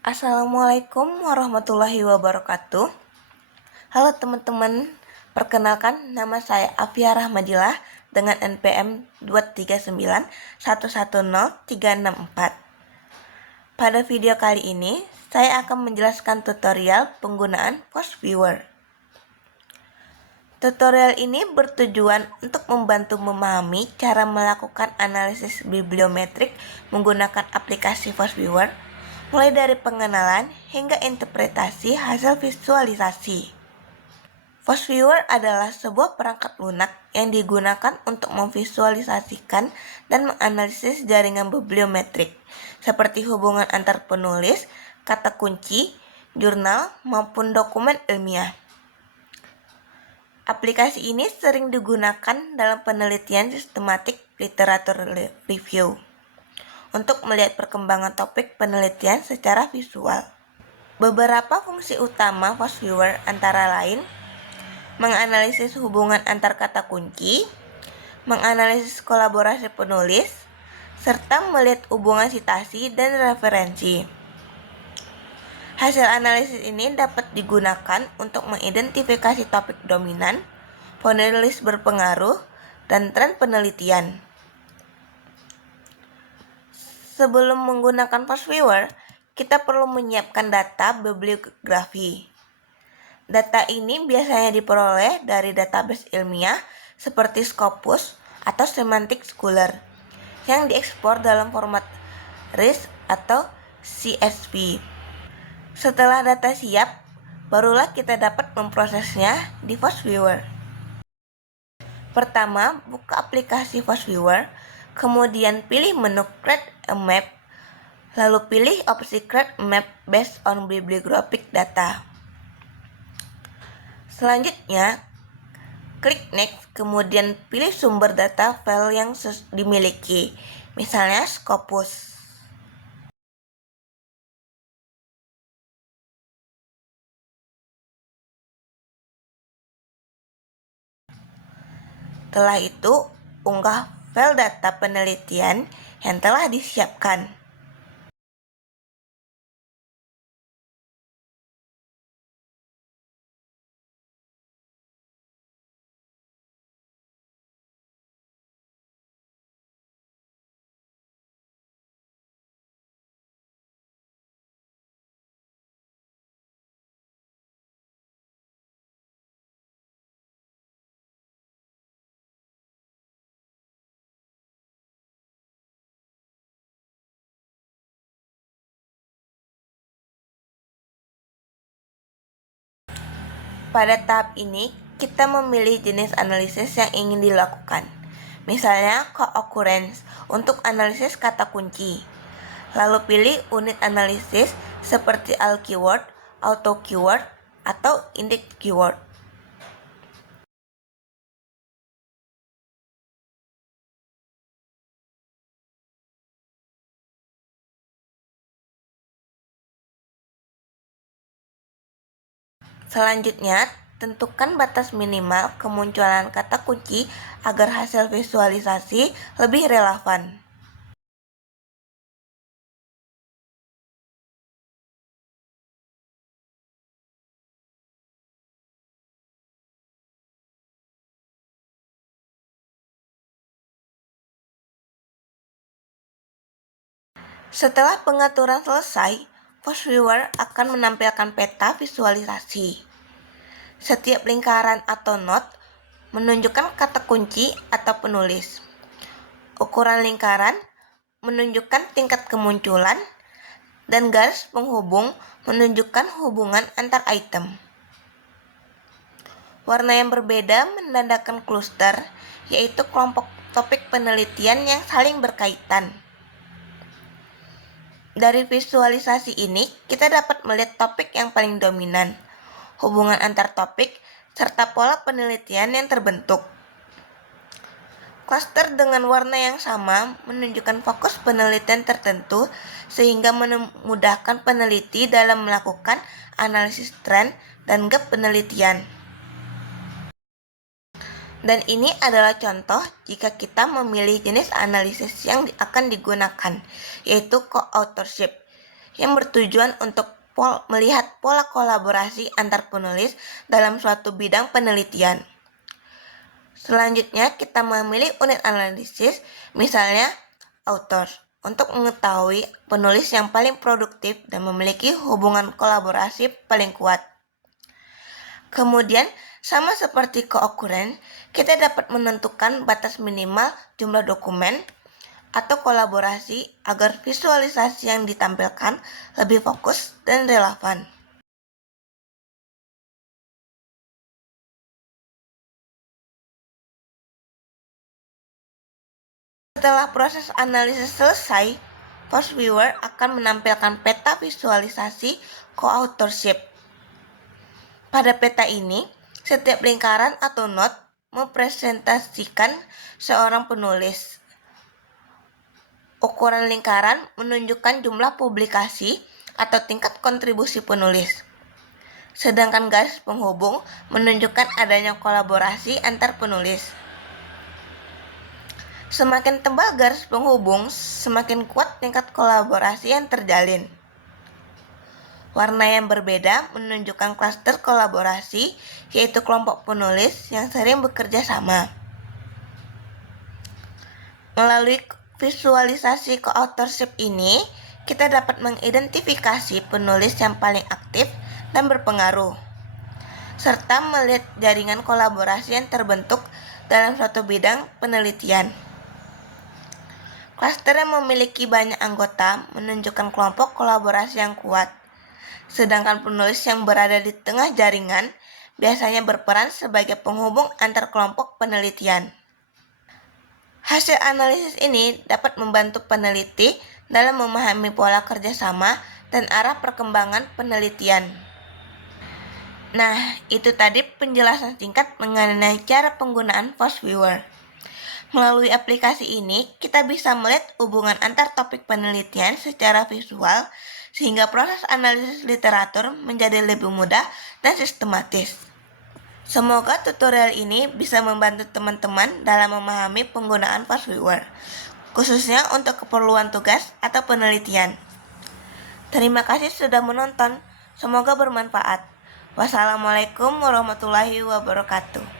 Assalamualaikum warahmatullahi wabarakatuh. Halo teman-teman, perkenalkan nama saya Afia Rahmadillah dengan NPM 239110364. Pada video kali ini, saya akan menjelaskan tutorial penggunaan Post Viewer. Tutorial ini bertujuan untuk membantu memahami cara melakukan analisis bibliometrik menggunakan aplikasi Post Viewer, mulai dari pengenalan hingga interpretasi hasil visualisasi. Post Viewer adalah sebuah perangkat lunak yang digunakan untuk memvisualisasikan dan menganalisis jaringan bibliometrik, seperti hubungan antar penulis, kata kunci, jurnal, maupun dokumen ilmiah. Aplikasi ini sering digunakan dalam penelitian sistematik literatur review untuk melihat perkembangan topik penelitian secara visual. Beberapa fungsi utama Post Viewer antara lain menganalisis hubungan antar kata kunci, menganalisis kolaborasi penulis, serta melihat hubungan citasi dan referensi. Hasil analisis ini dapat digunakan untuk mengidentifikasi topik dominan, penulis berpengaruh, dan tren penelitian. Sebelum menggunakan Post Viewer, kita perlu menyiapkan data bibliografi. Data ini biasanya diperoleh dari database ilmiah seperti Scopus atau Semantic Scholar yang diekspor dalam format RIS atau CSV. Setelah data siap, barulah kita dapat memprosesnya di Post Viewer. Pertama, buka aplikasi Post Viewer, kemudian pilih menu Create a Map, lalu pilih opsi Create Map based on bibliographic data. Selanjutnya, klik Next, kemudian pilih sumber data file yang dimiliki, misalnya Scopus. Setelah itu, unggah file data penelitian yang telah disiapkan. Pada tahap ini, kita memilih jenis analisis yang ingin dilakukan. Misalnya, co-occurrence untuk analisis kata kunci. Lalu pilih unit analisis seperti al keyword, auto keyword, atau index keyword. Selanjutnya, tentukan batas minimal kemunculan kata kunci agar hasil visualisasi lebih relevan. Setelah pengaturan selesai, Post Viewer akan menampilkan peta visualisasi. Setiap lingkaran atau not menunjukkan kata kunci atau penulis. Ukuran lingkaran menunjukkan tingkat kemunculan, dan garis penghubung menunjukkan hubungan antar item. Warna yang berbeda menandakan cluster, yaitu kelompok topik penelitian yang saling berkaitan. Dari visualisasi ini, kita dapat melihat topik yang paling dominan, hubungan antar topik, serta pola penelitian yang terbentuk. Klaster dengan warna yang sama menunjukkan fokus penelitian tertentu sehingga memudahkan peneliti dalam melakukan analisis tren dan gap penelitian. Dan ini adalah contoh jika kita memilih jenis analisis yang akan digunakan, yaitu co-authorship, yang bertujuan untuk melihat pola kolaborasi antar penulis dalam suatu bidang penelitian. Selanjutnya, kita memilih unit analisis, misalnya authors, untuk mengetahui penulis yang paling produktif dan memiliki hubungan kolaborasi paling kuat. Kemudian, sama seperti co-occurrence, kita dapat menentukan batas minimal jumlah dokumen atau kolaborasi agar visualisasi yang ditampilkan lebih fokus dan relevan. Setelah proses analisis selesai, Post Viewer akan menampilkan peta visualisasi co-authorship. Pada peta ini, setiap lingkaran atau node mempresentasikan seorang penulis. Ukuran lingkaran menunjukkan jumlah publikasi atau tingkat kontribusi penulis. Sedangkan garis penghubung menunjukkan adanya kolaborasi antar penulis. Semakin tebal garis penghubung, semakin kuat tingkat kolaborasi yang terjalin. Warna yang berbeda menunjukkan klaster kolaborasi, yaitu kelompok penulis yang sering bekerja sama. Melalui visualisasi co-authorship ini, kita dapat mengidentifikasi penulis yang paling aktif dan berpengaruh, serta melihat jaringan kolaborasi yang terbentuk dalam suatu bidang penelitian. Klaster yang memiliki banyak anggota menunjukkan kelompok kolaborasi yang kuat, sedangkan penulis yang berada di tengah jaringan biasanya berperan sebagai penghubung antar kelompok penelitian. Hasil analisis ini dapat membantu peneliti dalam memahami pola kerjasama dan arah perkembangan penelitian. Nah, itu tadi penjelasan singkat mengenai cara penggunaan Post Viewer. Melalui aplikasi ini, kita bisa melihat hubungan antar topik penelitian secara visual, sehingga proses analisis literatur menjadi lebih mudah dan sistematis. Semoga tutorial ini bisa membantu teman-teman dalam memahami penggunaan Post Viewer, khususnya untuk keperluan tugas atau penelitian. Terima kasih sudah menonton, semoga bermanfaat. Wassalamualaikum warahmatullahi wabarakatuh.